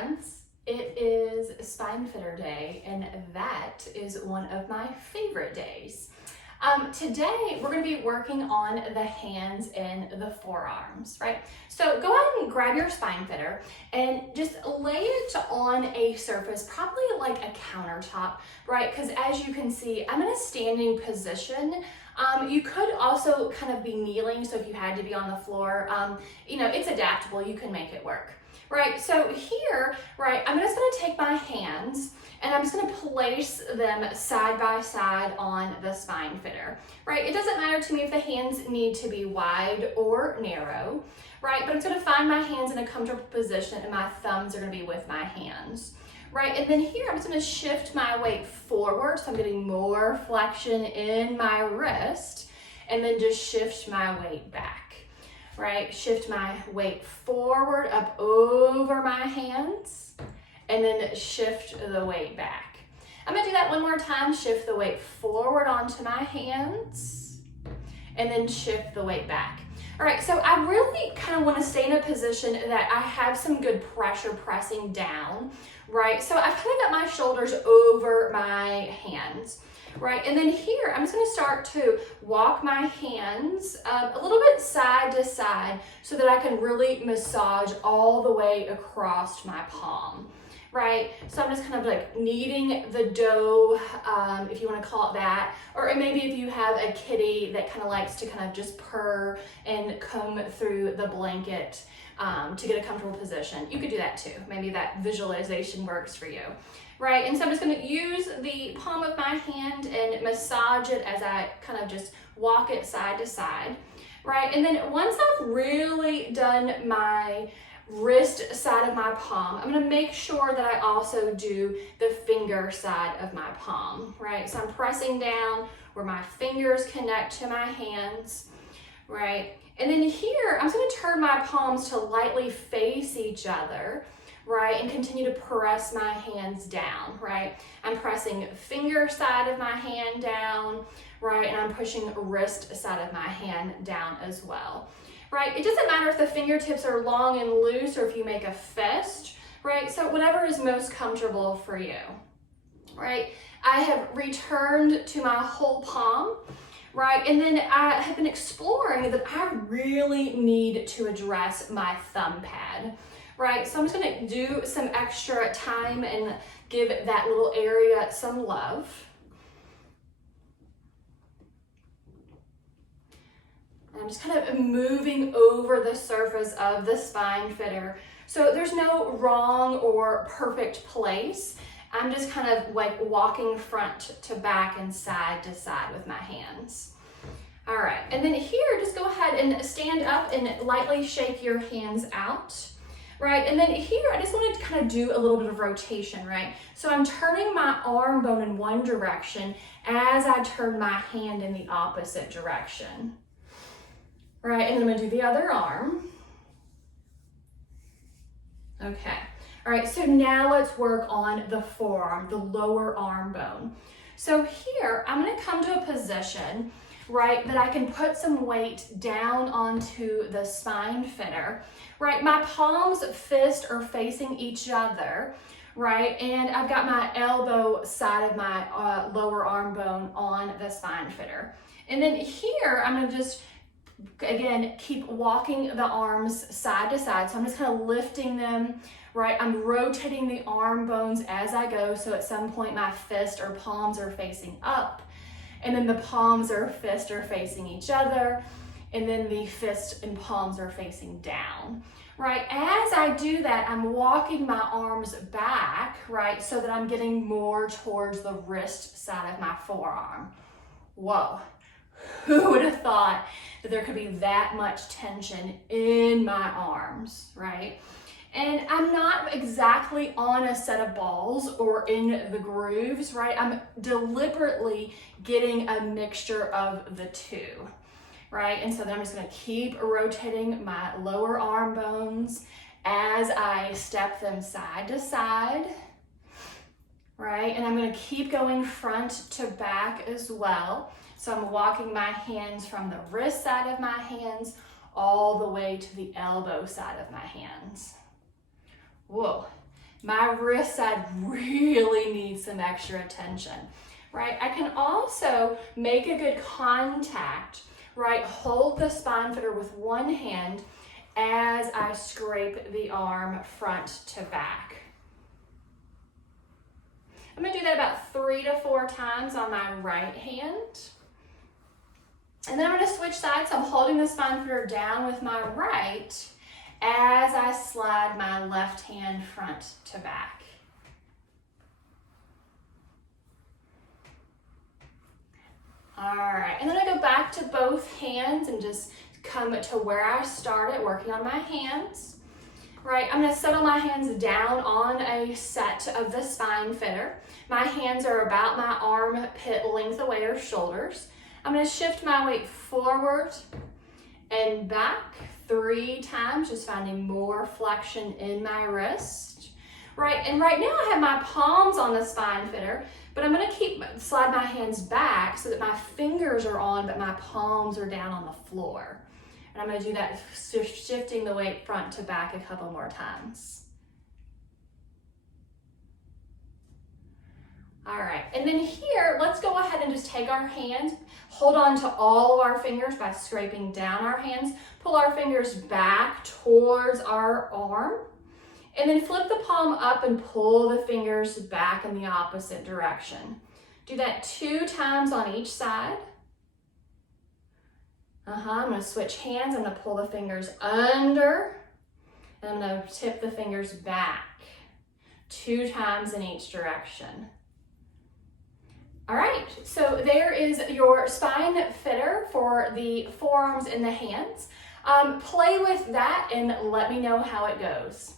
friends. It is SpineFitter Day, and that is one of my favorite days. Today, we're going to be working on the hands and the forearms, right? So go ahead and grab your SpineFitter and just lay it on a surface, probably like a countertop, right? Because as you can see, I'm in a standing position. You could also kind of be kneeling, so if you had to be on the floor, it's adaptable, you can make it work. Right, so here, right, I'm just gonna take my hands and I'm just gonna place them side by side on the SpineFitter, right? It doesn't matter to me if the hands need to be wide or narrow, right? But I'm gonna find my hands in a comfortable position and my thumbs are gonna be with my hands, right? And then here, I'm just gonna shift my weight forward, so I'm getting more flexion in my wrist, and then just shift my weight back. Right, shift my weight forward up over my hands and then shift the weight back. I'm gonna do that one more time. Shift the weight forward onto my hands and then shift the weight back. All right, so I really kind of want to stay in a position that I have some good pressure pressing down, right? So I've kind of got my shoulders over my hands. Right, and then here, I'm just gonna start to walk my hands a little bit side to side so that I can really massage all the way across my palm, right? So I'm just kind of like kneading the dough, if you wanna call it that, or maybe if you have a kitty that kind of likes to kind of just purr and comb through the blanket to get a comfortable position, you could do that too. Maybe that visualization works for you. Right, and so I'm just gonna use the palm of my hand and massage it as I kind of just walk it side to side, right? And then once I've really done my wrist side of my palm, I'm gonna make sure that I also do the finger side of my palm, right? So I'm pressing down where my fingers connect to my hands, right? And then here, I'm just gonna turn my palms to lightly face each other, right, and continue to press my hands down, right? I'm pressing finger side of my hand down, right, and I'm pushing wrist side of my hand down as well, right? It doesn't matter if the fingertips are long and loose or if you make a fist, right? So whatever is most comfortable for you, right? I have returned to my whole palm, right? And then I have been exploring that I really need to address my thumb pad. Right, so I'm just gonna do some extra time and give that little area some love. I'm just kind of moving over the surface of the SpineFitter. So there's no wrong or perfect place. I'm just kind of like walking front to back and side to side with my hands. All right, and then here, just go ahead and stand up and lightly shake your hands out. Right, and then here, I just wanted to kind of do a little bit of rotation, right? So I'm turning my arm bone in one direction as I turn my hand in the opposite direction. Right, and then I'm gonna do the other arm. Okay, all right, so now let's work on the forearm, the lower arm bone. So here, I'm gonna come to a position, right, that I can put some weight down onto the SpineFitter, right? My palms, fists are facing each other, right? And I've got my elbow side of my lower arm bone on the SpineFitter. And then here, I'm gonna just, again, keep walking the arms side to side. So I'm just kind of lifting them, right? I'm rotating the arm bones as I go. So at some point, my fist or palms are facing up, and then the palms or fist are facing each other, and then the fist and palms are facing down, right? As I do that, I'm walking my arms back, right, so that I'm getting more towards the wrist side of my forearm. Whoa, who would have thought that there could be that much tension in my arms, right? And I'm not exactly on a set of balls or in the grooves, right? I'm deliberately getting a mixture of the two, right? And so then I'm just gonna keep rotating my lower arm bones as I step them side to side, right? And I'm gonna keep going front to back as well. So I'm walking my hands from the wrist side of my hands all the way to the elbow side of my hands. Whoa, My wrist side really needs some extra attention, right? I can also make a good contact, right? Hold the SpineFitter with one hand as I scrape the arm front to back. I'm gonna do that about 3 to 4 times on my right hand. And then I'm gonna switch sides. So I'm holding the SpineFitter down with my right as I slide my left hand front to back. All right, and then I go back to both hands and just come to where I started, working on my hands. Right, I'm gonna settle my hands down on a set of the SpineFitter. My hands are about my armpit length away or shoulders. I'm gonna shift my weight forward and back 3 times, just finding more flexion in my wrist. Right, and right now I have my palms on the SpineFitter, but I'm gonna slide my hands back so that my fingers are on, but my palms are down on the floor. And I'm gonna do that, shifting the weight front to back a couple more times. All right, and then here, let's go ahead and just take our hands, hold on to all of our fingers by scraping down our hands, pull our fingers back towards our arm, and then flip the palm up and pull the fingers back in the opposite direction. Do that 2 times on each side. I'm gonna switch hands. I'm gonna pull the fingers under, and I'm gonna tip the fingers back 2 times in each direction. All right, so there is your SpineFitter for the forearms and the hands. Play with that and let me know how it goes.